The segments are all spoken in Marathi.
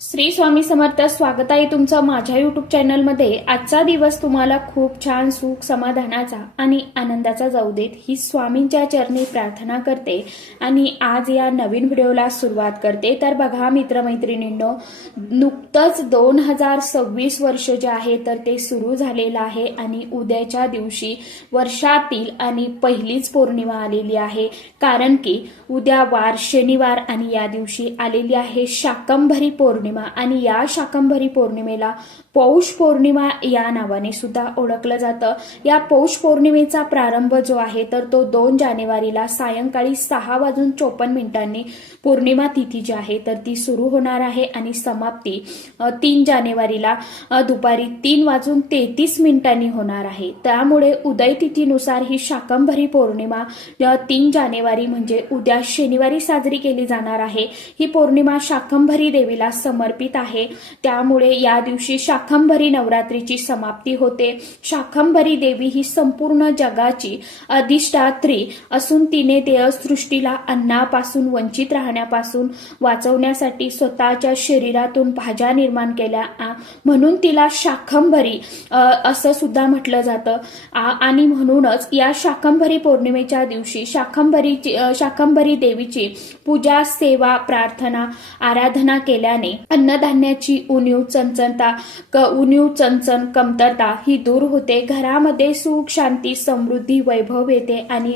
श्री स्वामी समर्थ स्वागत आहे तुमचं माझ्या युट्यूब चॅनलमध्ये आजचा दिवस तुम्हाला खूप छान सुख समाधानाचा आणि आनंदाचा जाऊ देत. ही स्वामींच्या चरणी प्रार्थना करते आणि आज या नवीन व्हिडिओला सुरुवात करते. तर बघा मित्रमैत्रिणींनो नुकतंच दोन हजार सव्वीस वर्ष जे आहे तर ते सुरू झालेलं आहे आणि उद्याच्या दिवशी वर्षातील आणि पहिलीच पौर्णिमा आलेली आहे. कारण की उद्या वार शनिवार आणि या दिवशी आलेली आहे शाकंभरी पौर्णिमा. आणि या शाकंभरी पौर्णिमेला पौष पौर्णिमा या नावाने सुद्धा ओळखलं जातं. या पौष पौर्णिमेचा प्रारंभ जो आहे तर तो दोन जानेवारीला सायंकाळी सहा वाजून चोपन्न मिनिटांनी पौर्णिमा तिथी जी आहे तर ती सुरू होणार आहे आणि समाप्ती तीन जानेवारीला दुपारी तीन वाजून तेहतीस मिनिटांनी होणार आहे. त्यामुळे उदय तिथीनुसार ही शाकंभरी पौर्णिमा तीन जानेवारी म्हणजे उद्या शनिवारी साजरी केली जाणार आहे. ही पौर्णिमा शाकंभरी देवीला समर्पित आहे. त्यामुळे या दिवशी शाकंभरी नवरात्रीची समाप्ती होते. शाकंभरी देवी ही संपूर्ण जगाची अधिष्ठात्री असून तिने देहसृष्टीला अन्नापासून वंचित राहण्यापासून वाचवण्यासाठी स्वतःच्या शरीरातून भाज्या निर्माण केल्या म्हणून तिला शाकंभरी असं सुद्धा म्हटलं जातं. आणि म्हणूनच या शाकंभरी पौर्णिमेच्या दिवशी शाकंभरीची शाखंभरी शाकंभरी देवीची पूजा सेवा प्रार्थना आराधना केल्याने अन्नधान्याची उणीव चणचणता क उणीव चणचण कमतरता ही दूर होते. घरामध्ये सुख शांती समृद्धी वैभव येते आणि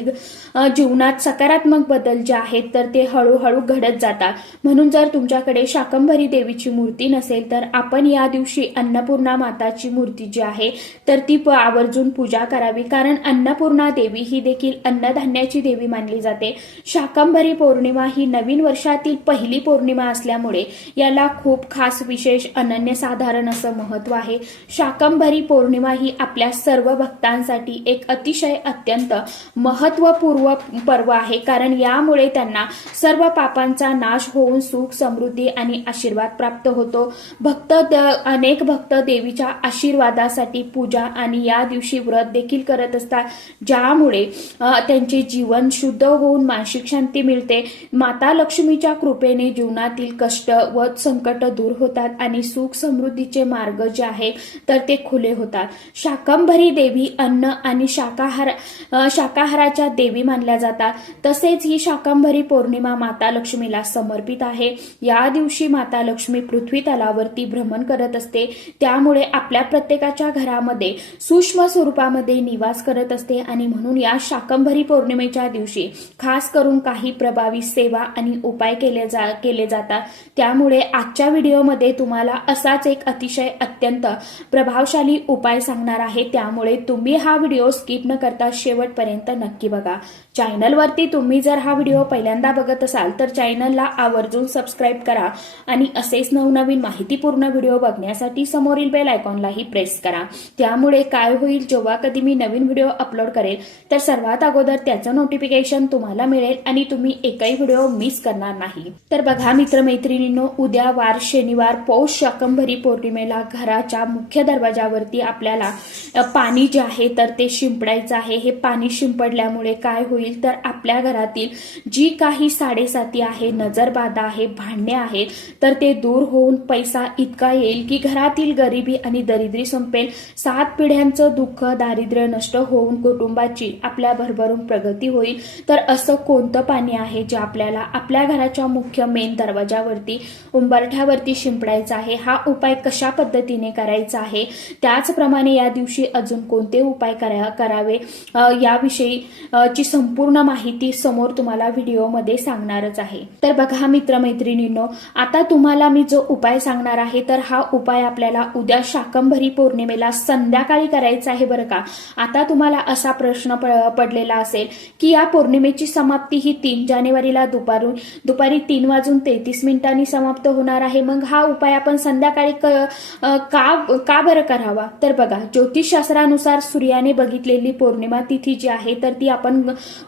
जीवनात सकारात्मक बदल जे आहेत तर ते हळूहळू घडत जातात. म्हणून जर तुमच्याकडे शाकंभरी देवीची मूर्ती नसेल तर आपण या दिवशी अन्नपूर्णा माताची मूर्ती जी आहे तर ती प- आवर्जून पूजा करावी. कारण अन्नपूर्णा देवी ही देखील अन्नधान्याची देवी मानली जाते. शाकंभरी पौर्णिमा ही नवीन वर्षातील पहिली पौर्णिमा असल्यामुळे याला खूप खास विशेष अनन्यसाधारण असं महत्त्व आहे. शाकंभरी पौर्णिमा ही आपल्या सर्व भक्तांसाठी एक अतिशय अत्यंत महत्वपूर्व पर्व आहे. कारण यामुळे त्यांना सर्व पापांचा नाश होऊन सुख समृद्धी आणि आशीर्वाद प्राप्त होतो. भक्त द- अनेक भक्त देवीच्या आशीर्वादासाठी पूजा आणि या दिवशी व्रत देखील करत असतात. ज्यामुळे त्यांचे जीवन शुद्ध होऊन मानसिक शांती मिळते. माता लक्ष्मीच्या कृपेने जीवनातील कष्ट व संकट दूर होतात आणि सुख समृद्धीचे मार्ग जे आहेत तर ते खुले होतात. शाकंभरी देवी अन्न आणि शाकाहार शाकाहाराच्या देवी मानल्या जातात. तसेच ही शाकंभरी पौर्णिमा माता लक्ष्मीला समर्पित आहे. या दिवशी माता लक्ष्मी पृथ्वी तलावरती भ्रमण करत असते. त्यामुळे आपल्या प्रत्येकाच्या घरामध्ये सूक्ष्म स्वरूपामध्ये निवास करत असते आणि म्हणून या शाकंभरी पौर्णिमेच्या दिवशी खास करून काही प्रभावी सेवा आणि उपाय केले जा केले जातात. त्यामुळे आजच्या व्हिडिओमध्ये तुम्हाला असाच एक अतिशय अत्यंत प्रभावशाली उपाय सांगणार आहे. त्यामुळे तुम्ही हा व्हिडिओ स्किप न करता शेवटपर्यंत नक्की बघा. चॅनलवरती तुम्ही जर हा व्हिडिओ पहिल्यांदा बघत असाल तर चॅनलला आवर्जून सबस्क्राईब करा आणि असेच नवनवीन माहितीपूर्ण व्हिडिओ बघण्यासाठी समोरील बेल आयकॉनलाही प्रेस करा. त्यामुळे काय होईल जेव्हा कधी मी नवीन व्हिडिओ अपलोड करेल तर सर्वात अगोदर त्याचं नोटिफिकेशन तुम्हाला मिळेल आणि तुम्ही एकही व्हिडिओ मिस करणार नाही. तर बघा मित्रमैत्रिणींनो उद्या वार शनिवार पौष शाकंभरी पौर्णिमेला घराच्या मुख्य दरवाजावरती आपल्याला पाणी जे आहे तर ते शिंपडायचं आहे. हे पाणी शिंपडल्यामुळे काय होईल तर आपल्या घरातील जी काही साडेसाती आहे नजरबाधा आहे भांडणे आहेत तर ते दूर होऊन पैसा इतका येईल की घरातील गरिबी आणि दरिद्री संपेल. सात पिढ्यांचं दुःख दारिद्र्य नष्ट होऊन कुटुंबाची आपल्या भरभरून प्रगती होईल. तर असं कोणतं पाणी आहे जे आपल्याला आपल्या घराच्या मुख्य मेन दरवाजावरती उंबरठ्यावरती शिंपडायचं आहे? हा उपाय कशा पद्धतीने करायचा आहे? त्याचप्रमाणे या दिवशी अजून कोणते उपाय करा करावे? याविषयी ची संपूर्ण माहिती समोर तुम्हाला व्हिडिओमध्ये सांगणारच आहे. तर बघा मित्रमैत्रिणींनो आता तुम्हाला मी जो उपाय सांगणार आहे तर हा उपाय आपल्याला उद्या शाकंभरी पौर्णिमेला संध्याकाळी करायचा आहे बरं का? आता तुम्हाला असा प्रश्न प- पडलेला असेल की या पौर्णिमेची समाप्ती ही तीन जानेवारीला दुपारून दुपारी तीन वाजून तेहतीस मिनिटांनी समाप्त होणार आहे. मग हा उपाय आपण संध्याकाळी क- का का बरं करावा? तर बघा ज्योतिषशास्त्रानुसार सूर्याने बघितलेली पौर्णिमा तिथी जी आहे तर ती आपण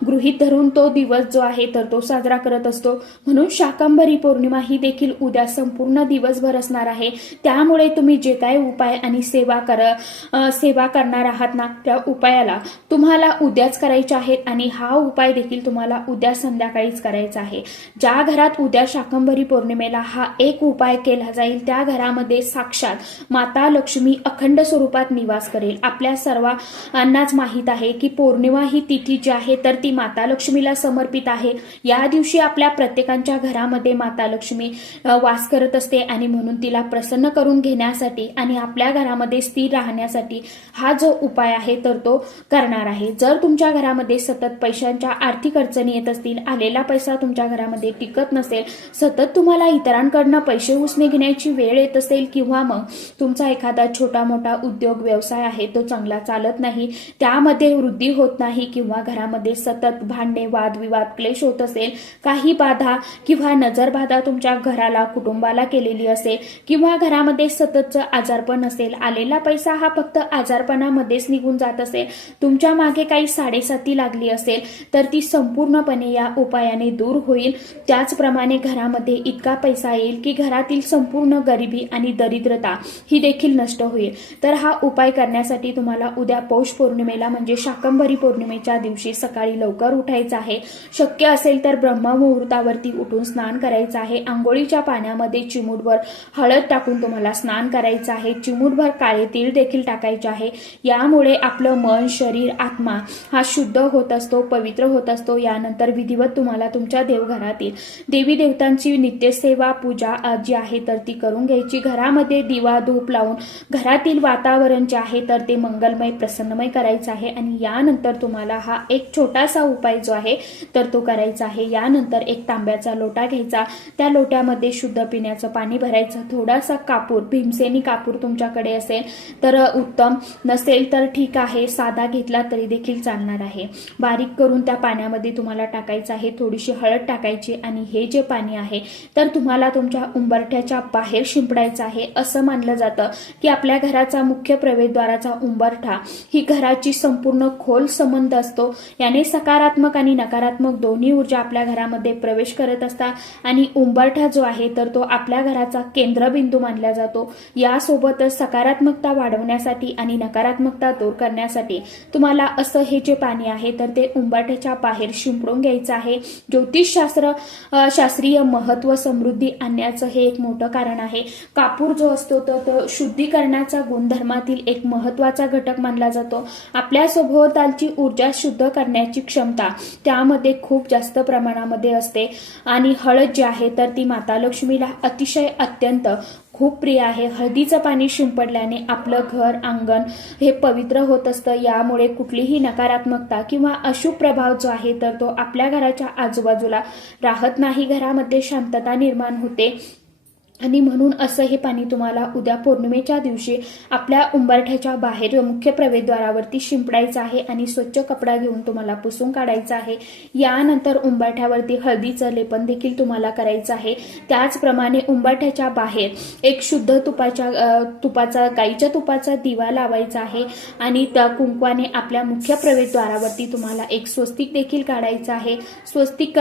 गृहीत धरून तो दिवस जो आहे तर तो साजरा करत असतो. म्हणून शाकंभरी पौर्णिमा ही देखील उद्या संपूर्ण दिवसभर असणार आहे. त्यामुळे तुम्ही जे काय उपाय आणि सेवा कर सेवा करणार आहात ना त्या उपायाला तुम्हाला उद्याच करायचे आहेत आणि हा उपाय देखील तुम्हाला उद्या संध्याकाळीच करायचा आहे. ज्या घरात उद्या शाकंभरी पौर्णिमेला हा एक उपाय केला जाईल त्या घरामध्ये साक्षात माता लक्ष्मी अखंड स्वरूपात निवास करेल. आपल्या सर्वांनाच माहीत आहे की पौर्णिमा ही तिथी जी आहे तर ती माता लक्ष्मीला समर्पित आहे. या दिवशी आपल्या प्रत्येकांच्या घरामध्ये माता लक्ष्मी वास करत असते आणि म्हणून तिला प्रसन्न करून घेण्यासाठी आणि आपल्या घरामध्ये स्थिर राहण्यासाठी हा जो उपाय आहे तर तो करणार आहे. जर तुमच्या घरामध्ये सतत पैशांच्या आर्थिक अडचणी येत असतील आलेला पैसा तुमच्या घरामध्ये टिकत नसेल सतत तुम्हाला इतरांकडनं पैसे उसने घेण्याची वेळ येत असेल किंवा मग तुमचा एखादा छोटा मोठा उद्योग व्यवसाय आहे तो चांगला चालत नाही त्यामध्ये वृद्धी होत नाही किंवा घरामध्ये सतत भांडणे वादविवाद क्लेश होत असेल काही बाधा किंवा नजरबाधा तुमच्या घराला कुटुंबाला केलेली असेल किंवा घरामध्ये सततचं आजारपण असेल आलेला पैसा हा फक्त आजारपणामध्येच निघून जात असेल तुमच्या मागे काही साडेसाती लागली असेल तर ती संपूर्णपणे या उपायाने दूर होईल. त्याचप्रमाणे घरामध्ये इतका पैसा येईल की घरातील संपूर्ण गरिबी आणि दरिद्रता ही देखील नष्ट होईल. तर हा उपाय करण्यासाठी तुम्हाला उद्या पौष पौर्णिमेला म्हणजे शाकंभरी पौर्णिमेच्या दिवशी सकाळी लवकर उठायचं आहे. शक्य असेल तर ब्रह्ममुहूर्तावरती उठून स्नान करायचं आहे. आंघोळीच्या पाण्यामध्ये चिमूटभर हळद टाकून तुम्हाला स्नान करायचं आहे. चिमूटभर काळे तीळ देखील टाकायचे आहे. यामुळे आपलं मन शरीर आत्मा हा शुद्ध होत असतो पवित्र होत असतो. यानंतर विधिवत तुम्हाला तुमच्या देवघरातील देवी देवतांची नित्यसेवा पूजा जी आहे तर ती करून घ्यायची. घरामध्ये दिवा धूप लावून घरातील वातावरण जे आहे तर ते मंगलमय प्रसन्नमय करायचं आहे. आणि यानंतर तुम्हाला हा एक छोटा छोटासा उपाय जो आहे तर तो करायचा आहे. यानंतर एक तांब्याचा लोटा घ्यायचा. त्या लोट्यामध्ये शुद्ध पिण्याचं पाणी भरायचं. थोडासा कापूर भीमसेनी कापूर तुमच्याकडे असेल तर उत्तम. नसेल तर ठीक आहे साधा घेतला तरी देखील चालणार आहे. बारीक करून त्या पाण्यामध्ये तुम्हाला टाकायचं आहे. थोडीशी हळद टाकायची आणि हे जे पाणी आहे तर तुम्हाला तुमच्या उंबरठ्याच्या बाहेर शिंपडायचं आहे. असं मानलं जातं की आपल्या घराचा मुख्य प्रवेशद्वाराचा उंबरठा ही घराची संपूर्ण खोल संबंध असतो. याने सकारात्मक आणि नकारात्मक दोन्ही ऊर्जा आपल्या घरामध्ये प्रवेश करत असतात. आणि उंबरठा जो आहे तर तो आपल्या घराचा केंद्रबिंदू मानला जातो. यासोबतच सकारात्मकता वाढवण्यासाठी आणि नकारात्मकता दूर करण्यासाठी तुम्हाला असं हे जे पाणी आहे तर ते उंबरठ्याच्या बाहेर शिंपडून घ्यायचं आहे. ज्योतिषशास्त्र शास्त्रीय महत्त्व समृद्धी आणण्याचं हे एक मोठं कारण आहे. कापूर जो असतो तर तो शुद्धीकरणाचा गुणधर्मातील एक महत्त्वाचा घटक मानला जातो. आपल्या सभोवतालची ऊर्जा शुद्ध करण्याची क्षमता त्यामध्ये खूप जास्त प्रमाणामध्ये असते. आणि हळद जी आहे तर ती माता लक्ष्मीला अतिशय अत्यंत खूप प्रिय आहे. हळदीचं पाणी शिंपडल्याने आपलं घर अंगण हे पवित्र होत असतं. यामुळे कुठलीही नकारात्मकता किंवा अशुभ प्रभाव जो आहे तर तो आपल्या घराच्या आजूबाजूला राहत नाही. घरामध्ये शांतता निर्माण होते. आणि म्हणून असं हे पाणी तुम्हाला उद्या पौर्णिमेच्या दिवशी आपल्या उंबरठ्याच्या बाहेर मुख्य प्रवेशद्वारावरती शिंपडायचं आहे आणि स्वच्छ कपडा घेऊन तुम्हाला पुसून काढायचं आहे. यानंतर उंबरठ्यावरती हळदीचं लेपन देखील तुम्हाला करायचं आहे. त्याचप्रमाणे उंबरठ्याच्या बाहेर एक शुद्ध तुपाच्या तुपाचा गाईच्या तुपाचा दिवा लावायचा आहे आणि त्या कुंकवाने आपल्या मुख्य प्रवेशद्वारावरती तुम्हाला एक स्वस्तिक देखील काढायचं आहे. स्वस्तिक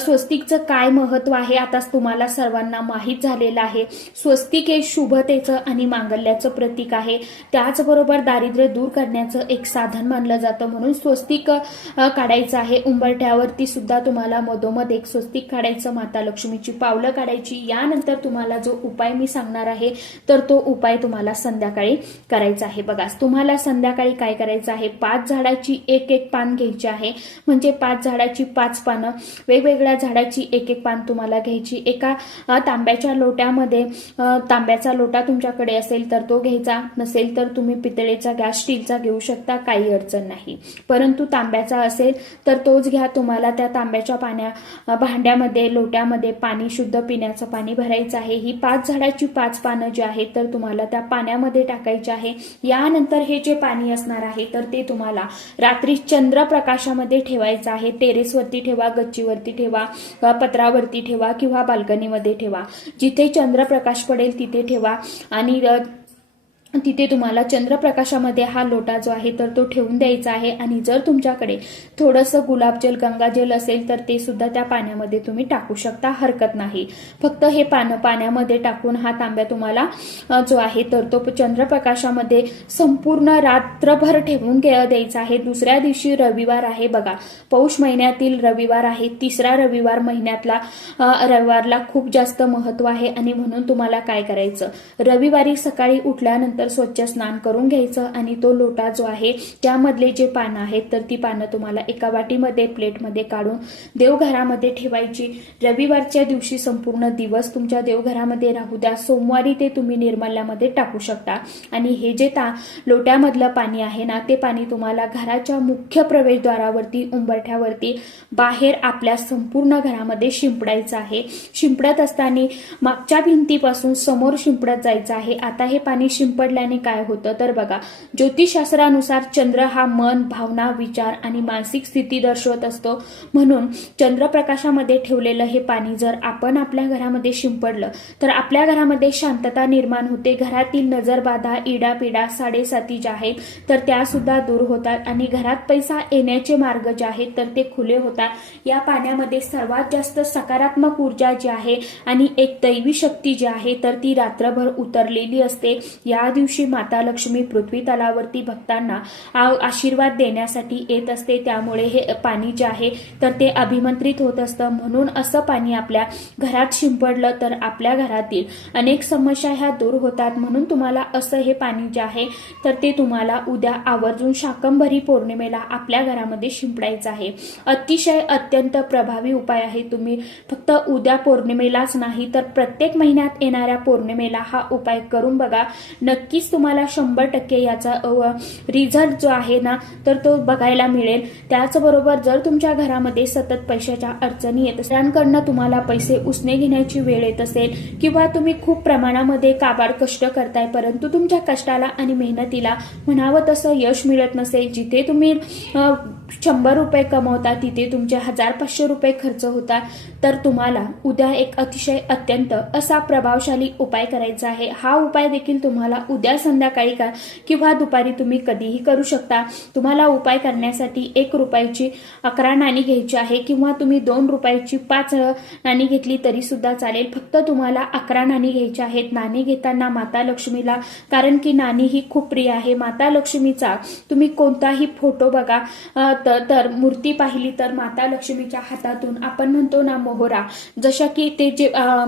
स्वस्तिकचं काय महत्त्व आहे आता तुम्हाला सर्वांना माहीत झाले झालेलं आहे. स्वस्तिक हे शुभतेचं आणि मांगल्याचं प्रतीक आहे. त्याचबरोबर दारिद्र्य दूर करण्याचं एक साधन मानलं जातं. म्हणून स्वस्तिक काढायचं आहे. उंबरठ्यावरती सुद्धा तुम्हाला मधोमध एक स्वस्तिक काढायचं माता लक्ष्मीची पावलं काढायची. यानंतर तुम्हाला जो उपाय मी सांगणार आहे तर तो उपाय तुम्हाला संध्याकाळी करायचा आहे. बघा तुम्हाला संध्याकाळी काय करायचं आहे? पाच झाडाची एक एक पान घ्यायची आहे. म्हणजे पाच झाडाची पाच पानं वेगवेगळ्या झाडाची एक एक पान तुम्हाला घ्यायची. एका तांब्याच्या लोट लोट्यामध्ये तांब्याचा लोटा तुमच्याकडे असेल तर तो घ्यायचा नसेल तर तुम्ही पितळेचा गॅस स्टीलचा घेऊ शकता काही अडचण नाही. परंतु तांब्याचा असेल तर तोच घ्या तुम्हाला त्या तांब्याच्या पाण्या भांड्यामध्ये लोट्यामध्ये पाणी शुद्ध पिण्याचं पाणी भरायचं आहे. ही पाच झाडाची पाच पानं जी आहेत तर तुम्हाला त्या पाण्यामध्ये टाकायची आहे. यानंतर हे जे पाणी असणार आहे तर ते तुम्हाला रात्री चंद्रप्रकाशामध्ये ठेवायचं आहे. टेरेसवरती ठेवा गच्चीवरती ठेवा पत्रावरती ठेवा किंवा बाल्कनीमध्ये ठेवा. जिथे चंद्रप्रकाश पडेल तिथे ठेवा. आणि तिथे तुम्हाला चंद्रप्रकाशामध्ये हा लोटा जो आहे तर तो ठेवून द्यायचा आहे. आणि जर तुमच्याकडे थोडंसं गुलाबजल गंगाजल असेल तर ते सुद्धा त्या पाण्यामध्ये तुम्ही टाकू शकता. हरकत नाही. फक्त हे पानं पाण्यामध्ये टाकून हा तांब्या तुम्हाला जो आहे तर तो चंद्रप्रकाशामध्ये संपूर्ण रात्रभर ठेवून घे- द्यायचा आहे. दुसऱ्या दिवशी रविवार आहे बघा. पौष महिन्यातील रविवार आहे. तिसरा रविवार महिन्यातला रविवारला खूप जास्त महत्त्व आहे. आणि म्हणून तुम्हाला काय करायचं? रविवारी सकाळी उठल्यानंतर स्वच्छ स्नान करून घ्यायचं आणि तो लोटा जो आहे त्यामधले जे पानं आहेत तर ती पानं तुम्हाला एका वाटीमध्ये प्लेटमध्ये काढून देवघरामध्ये ठेवायची. रविवारच्या दिवशी संपूर्ण दिवस तुमच्या देवघरामध्ये राहू द्या. सोमवारी ते तुम्ही निर्मल्यामध्ये टाकू शकता. आणि हे जे ता लोट्यामधलं पाणी आहे ना ते पाणी तुम्हाला घराच्या मुख्य प्रवेशद्वारावरती उंबरठ्यावरती बाहेर आपल्या संपूर्ण घरामध्ये शिंपडायचं आहे. शिंपडत असताना मागच्या भिंतीपासून समोर शिंपडत जायचं आहे. आता हे पाणी शिंपड शिंपडल्याने काय होतं? तर बघा ज्योतिषशास्त्रानुसार चंद्र हा मन भावना विचार आणि मानसिक स्थिती दर्शवत असतो. म्हणून चंद्रप्रकाशामध्ये ठेवलेलं हे पाणी जर आपण आपल्या घरामध्ये शिंपडलं तर आपल्या घरामध्ये शांतता निर्माण होते. घरातील नजरबाधा इडापिडा साडेसाती ज्या आहेत तर त्या सुद्धा दूर होतात. आणि घरात पैसा येण्याचे मार्ग जे आहेत तर ते खुले होतात. या पाण्यामध्ये सर्वात जास्त सकारात्मक ऊर्जा जी आहे आणि एक दैवी शक्ती जी आहे तर ती रात्रभर उतरलेली असते. या दिवशी माता लक्ष्मी पृथ्वी तलावरती भक्तांना आशीर्वाद देण्यासाठी येत असते. त्यामुळे हे पाणी जे आहे तर ते अभिमंत्रित होत असतं. म्हणून असं पाणी आपल्या घरात शिंपडलं तर आपल्या घरातील अनेक समस्या ह्या दूर होतात. म्हणून तुम्हाला असं हे पाणी जे आहे तर ते तुम्हाला उद्या आवर्जून शाकंभरी पौर्णिमेला आपल्या घरामध्ये शिंपडायचं आहे. अतिशय अत्यंत प्रभावी उपाय आहे. तुम्ही फक्त उद्या पौर्णिमेलाच नाही तर प्रत्येक महिन्यात येणाऱ्या पौर्णिमेला हा उपाय करून बघा. नक्की नक्कीच तुम्हाला शंभर टक्के याचा रिझल्ट जो आहे ना तर तो बघायला मिळेल. त्याचबरोबर जर तुमच्या घरामध्ये सतत पैशाच्या अडचणी येत असल्याकडनं तुम्हाला पैसे उसने घेण्याची वेळ येत असेल किंवा तुम्ही खूप प्रमाणामध्ये काबाड कष्ट करताय परंतु तुमच्या कष्टाला आणि मेहनतीला म्हणावं तसं यश मिळत नसेल जिथे तुम्ही शंभर रुपये कमवता तिथे तुमचे हजार पाचशे रुपये खर्च होतात तर तुम्हाला उद्या एक अतिशय अत्यंत असा प्रभावशाली उपाय करायचा आहे. हा उपाय देखील तुम्हाला उद्या संध्याकाळी का किंवा दुपारी तुम्ही कधीही करू शकता. तुम्हाला उपाय करण्यासाठी एक रुपयाची अकरा नाणी घ्यायची आहे किंवा तुम्ही दोन रुपयाची पाच नाणी घेतली तरी सुद्धा चालेल. फक्त तुम्हाला अकरा नाणी घ्यायची आहेत. नाणी घेताना माता लक्ष्मीला कारण की नाणी ही खूप प्रिय आहे. माता लक्ष्मीचा तुम्ही कोणताही फोटो बघा तर तर मूर्ती पाहिली तर माता लक्ष्मीच्या हातातून आपण म्हणतो ना मोहरा. जशा की ते जे अ,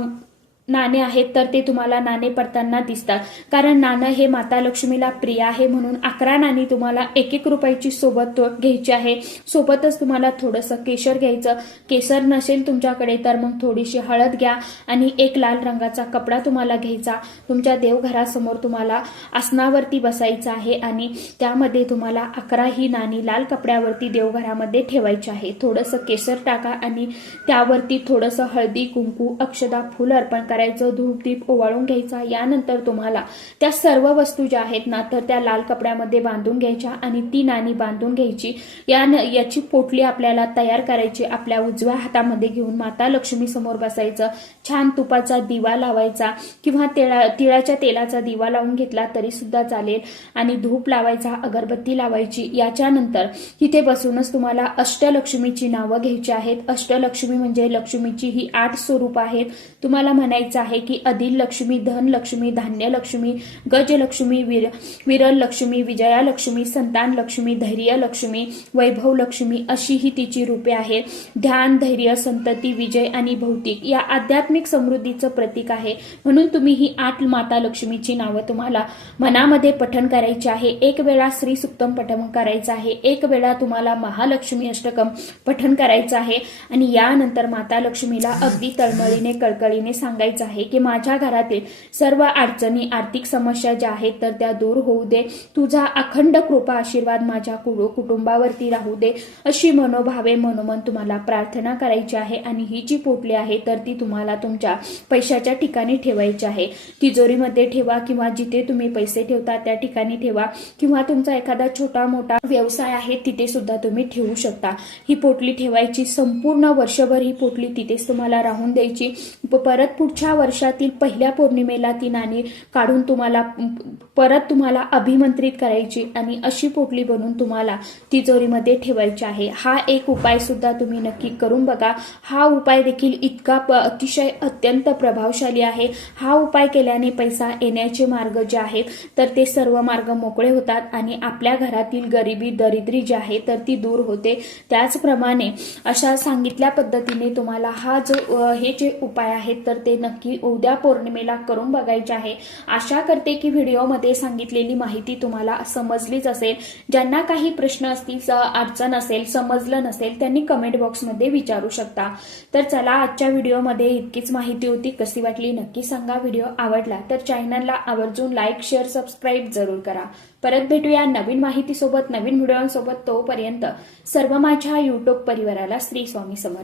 नाणे आहेत तर ते तुम्हाला नाणे पडताना दिसतात. कारण नाणं हे माता लक्ष्मीला प्रिय आहे म्हणून अकरा नाणी तुम्हाला एक एक रुपयाची सोबत घ्यायची आहे. सोबतच तुम्हाला थोडंसं केशर घ्यायचं. केसर नसेल तुमच्याकडे तर मग थोडीशी हळद घ्या आणि एक लाल रंगाचा कपडा तुम्हाला घ्यायचा. तुमच्या देवघरासमोर तुम्हाला आसनावरती बसायचं आहे आणि त्यामध्ये तुम्हाला अकरा ही नाणी लाल कपड्यावरती देवघरामध्ये ठेवायची आहे. थोडंसं केसर टाका आणि त्यावरती थोडंसं हळदी कुंकू अक्षदा फुल अर्पण करायचं धूप दीप ओवाळून घ्यायचा यानंतर तुम्हाला त्या सर्व वस्तू ज्या आहेत ना तर त्या लाल कपड्यामध्ये बांधून घ्यायच्या आणि ती नाणी बांधून घ्यायची. या याची पोटली आपल्याला तयार करायची आपल्या उजव्या हातामध्ये घेऊन माता लक्ष्मी समोर बसायचं. छान तुपाचा दिवा लावायचा किंवा तिळा तिळाच्या तेलाचा दिवा लावून घेतला तरी सुद्धा चालेल. आणि धूप लावायचा अगरबत्ती लावायची याच्यानंतर तिथे बसूनच तुम्हाला अष्टलक्ष्मीची नावं घ्यायची आहेत. अष्टलक्ष्मी म्हणजे लक्ष्मीची ही आठ स्वरूप आहेत. तुम्हाला म्हणायचं आहे की अधिल लक्ष्मी धन लक्ष्मी धान्य लक्ष्मी गजलक्ष्मी वीर विरल लक्ष्मी विजया लक्ष्मी संतान लक्ष्मी धैर्य लक्ष्मी वैभव लक्ष्मी अशी ही तिची रूपे आहेत. ध्यान धैर्य संतती विजय आणि भौतिक या आध्यात्मिक समृद्धीचं प्रतीक आहे. म्हणून तुम्ही ही आठ माता लक्ष्मीची नावं तुम्हाला मनामध्ये पठण करायची आहे. एक वेळा श्री सुक्तम पठण करायचं आहे. एक वेळा तुम्हाला महालक्ष्मी अष्टकम पठण करायचं आहे. आणि यानंतर माता लक्ष्मीला अगदी तळमळीने कळकळीने सांगायचं आहे की माझ्या घरातील सर्व अडचणी आर्थिक समस्या ज्या आहेत तर त्या दूर होऊ दे. तुझा अखंड कृपा आशीर्वाद माझ्या कुटु- कुटुंबावरती राहू दे. अशी मनोभावे मनोमन तुम्हाला प्रार्थना करायची आहे आणि ही जी पोटली आहे तर ती तुम्हाला तुमच्या पैशाच्या ठिकाणी ठेवायची आहे. तिजोरीमध्ये ठेवा किंवा जिथे तुम्ही पैसे ठेवता त्या ठिकाणी ठेवा किंवा तुमचा एखादा छोटा मोठा व्यवसाय आहे तिथे सुद्धा तुम्ही ठेवू शकता. ही पोटली ठेवायची संपूर्ण वर्षभर ही पोटली तिथेच तुम्हाला राहून द्यायची. परत पुढच्या वर्षातील पहिल्या पौर्णिमेला ती नाणी काढून तुम्हाला परत तुम्हाला अभिमंत्रित करायची आणि अशी पोटली बनवून तुम्हाला तिजोरीमध्ये ठेवायची आहे. हा एक उपाय सुद्धा तुम्ही नक्की करून बघा. हा उपाय देखील इतका प- अतिशय अत्यंत प्रभावशाली आहे. हा उपाय केल्याने पैसा येण्याचे मार्ग जे आहेत तर ते सर्व मार्ग मोकळे होतात आणि आपल्या घरातील गरिबी दरिद्री जी आहे तर ती दूर होते. त्याचप्रमाणे अशा सांगितल्या पद्धतीने तुम्हाला हा जो हे जे उपाय आहेत तर ते नक्की उद्या पौर्णिमेला करून बघायचे आहे. आशा करते की व्हिडिओमध्ये सांगितलेली माहिती तुम्हाला समजलीच असेल. ज्यांना काही प्रश्न असतील अडचण असेल समजलं नसेल त्यांनी कमेंट बॉक्समध्ये विचारू शकता. तर चला आजच्या व्हिडिओमध्ये इतकीच माहिती होती. कशी वाटली नक्की सांगा. व्हिडिओ आवडला तर चॅनलला आवर्जून लाईक शेअर सबस्क्राईब जरूर करा. परत भेटूया नवीन माहितीसोबत नवीन व्हिडिओंसोबत तोपर्यंत सर्व माझ्या युट्यूब परिवाराला श्री स्वामी समर्थ.